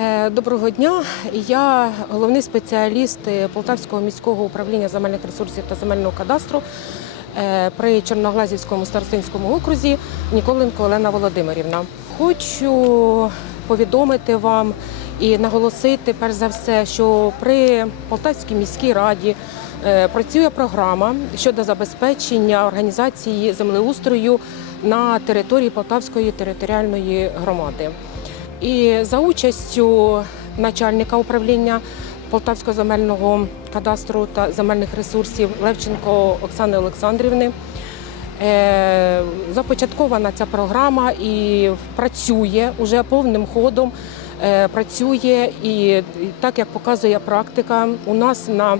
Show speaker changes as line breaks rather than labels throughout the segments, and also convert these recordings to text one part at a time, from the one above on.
Е, Доброго дня. Я головний спеціаліст Полтавського міського управління земельних ресурсів та земельного кадастру е, при Чорноглазівському старостинському окрузі Ніколенко Олена Володимирівна. Хочу повідомити вам і наголосити, перш за все, що при Полтавській міській раді е, працює програма щодо забезпечення організації землеустрою на території Полтавської територіальної громади. І за участю начальника управління Полтавського земельного кадастру та земельних ресурсів Левченко Оксани Олександрівни е, започаткована ця програма і працює уже повним ходом. е, Працює і і так як показує практика, у нас на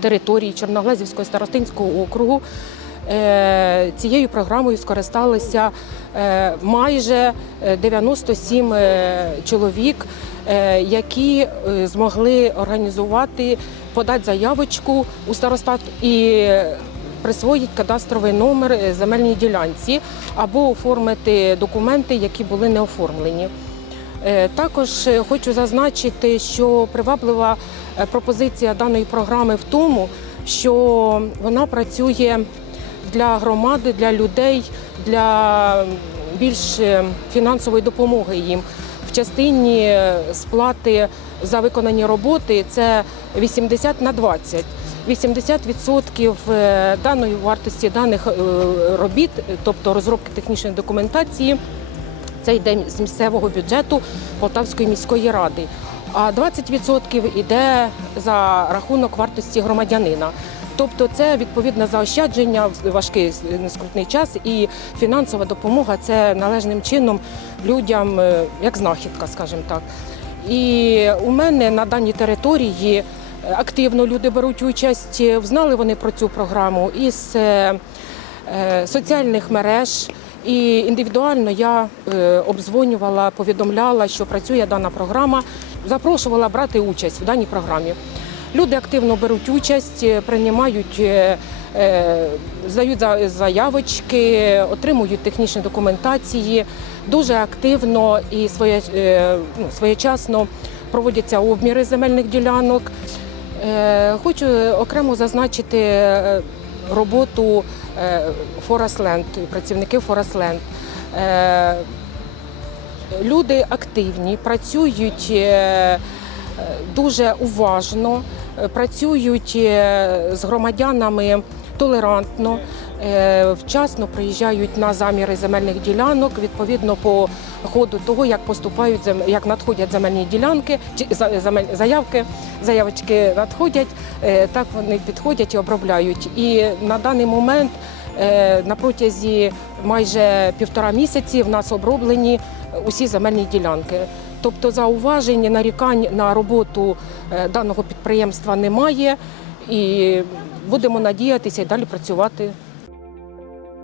території Чорноглазівського старостинського округу. Е, Цією програмою скористалися е, майже е, 97 е, чоловік, які змогли організувати, подати заявочку у старостат і присвоїть кадастровий номер земельній ділянці або оформити документи, які були не оформлені. Також хочу зазначити, що приваблива пропозиція даної програми в тому, що вона працює для громади, для людей, для більш е, фінансової допомоги їм в частині сплати за виконані роботи. Це 80 на 20. 80% е, даної вартості даних е, робіт, тобто розробки технічної документації, це йде з місцевого бюджету Полтавської міської ради. А 20% йде за рахунок вартості громадянина. Тобто це відповідне заощадження в важкий нескрутний час і фінансова допомога це належним чином людям е, як знахідка, скажімо так. І у мене на даній території активно люди беруть участь. Знали вони про цю програму із е, е, соціальних мереж. І індивідуально я е, обдзвонювала, повідомляла, що працює дана програма, запрошувала брати участь в даній програмі. Люди активно беруть участь, е, приймають, е, е, здають за- заявочки, отримують технічні документації. Дуже активно і ну, своєчасно проводяться обміри земельних ділянок. Хочу окремо зазначити роботу Форасленд, працівників Форасленд. Люди активні, працюють дуже уважно, е, працюють е, з громадянами толерантно, е, вчасно приїжджають на заміри земельних ділянок відповідно по ходу того, як поступають як надходять земельні ділянки, чи за- заявки, заявочки надходять, так вони підходять і обробляють. І на даний момент на протязі майже півтора місяці в нас оброблені усі земельні ділянки. Тобто зауважень, нарікань на роботу е, даного підприємства немає, і будемо надіятися і далі працювати